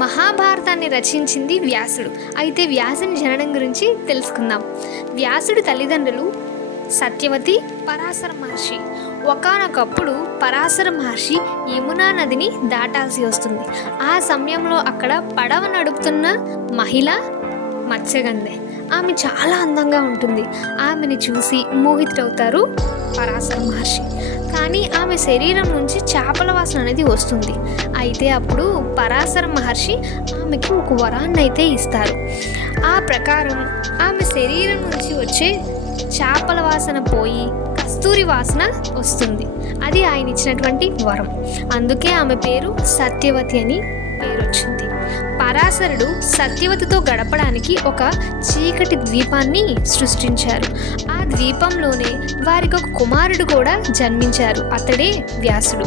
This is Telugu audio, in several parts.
మహాభారతాన్ని రచించింది వ్యాసుడు. అయితే వ్యాసుని జననం గురించి తెలుసుకుందాం. వ్యాసుడి తల్లిదండ్రులు సత్యవతి పరాశర మహర్షి. ఒకానొకప్పుడు పరాశర మహర్షి యమునా నదిని దాటాల్సి వస్తుంది. ఆ సమయంలో అక్కడ పడవ నడుపుతున్న మహిళ మత్స్యగంధే. ఆమె చాలా అందంగా ఉంటుంది. ఆమెని చూసి మోహితుడవుతారు పరాశర మహర్షి. కానీ ఆమె శరీరం నుంచి చేపల వాసన అనేది వస్తుంది. అయితే అప్పుడు పరాశర మహర్షి ఆమెకి ఒక వరాన్ని అయితే ఇస్తారు. ఆ ప్రకారం ఆమె శరీరం నుంచి వచ్చే చేపల వాసన పోయి కస్తూరి వాసన వస్తుంది. అది ఆయన ఇచ్చినటువంటి వరం. అందుకే ఆమె పేరు సత్యవతి అని పేరు వచ్చింది పరాశరుడు సత్యవతితో గడపడానికి ఒక చీకటి ద్వీపాన్ని సృష్టించారు. ఆ ద్వీపంలోనే వారికి ఒక కుమారుడు కూడా జన్మించారు. అతడే వ్యాసుడు.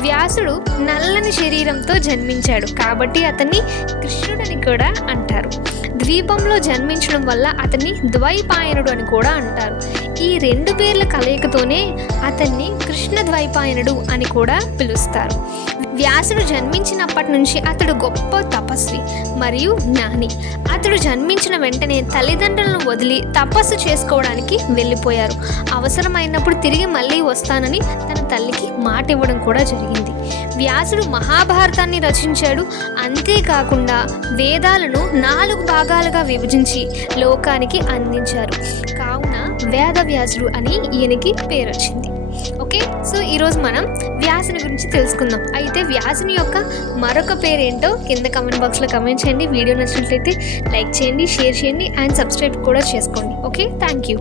వ్యాసుడు నల్లని శరీరంతో జన్మించాడు. కాబట్టి అతన్ని కృష్ణుడని కూడా అంటారు. ద్వీపంలో జన్మించడం వల్ల అతన్ని ద్వైపాయనుడు అని కూడా అంటారు. ఈ రెండు పేర్ల కలయికతోనే అతన్ని కృష్ణద్వైపాయనుడు అని కూడా పిలుస్తారు. వ్యాసుడు జన్మించినప్పటి నుంచి అతడు గొప్ప తపస్వి మరియు జ్ఞాని. అతడు జన్మించిన వెంటనే తల్లిదండ్రులను వదిలి తపస్సు చేసుకోవడానికి వెళ్ళిపోయారు. అవసరమైనప్పుడు తిరిగి మళ్ళీ వస్తానని తన తల్లికి మాట ఇవ్వడం కూడా జరిగింది. వ్యాసుడు మహాభారతాన్ని రచించాడు. అంతేకాకుండా వేదాలను నాలుగు భాగాలుగా విభజించి లోకానికి అందించారు. కావున వేదవ్యాసుడు అని ఈయనకి పేరు వచ్చింది. ఓకే? సో ఈరోజు మనం వ్యాసుని గురించి తెలుసుకుందాం. అయితే వ్యాసుని యొక్క మరొక పేరేంటో కింద కమెంట్ బాక్స్లో కమెంట్ చేయండి. వీడియో నచ్చినట్లయితే లైక్ చేయండి షేర్ చేయండి అండ్ సబ్స్క్రైబ్ కూడా చేసుకోండి. ఓకే? Thank you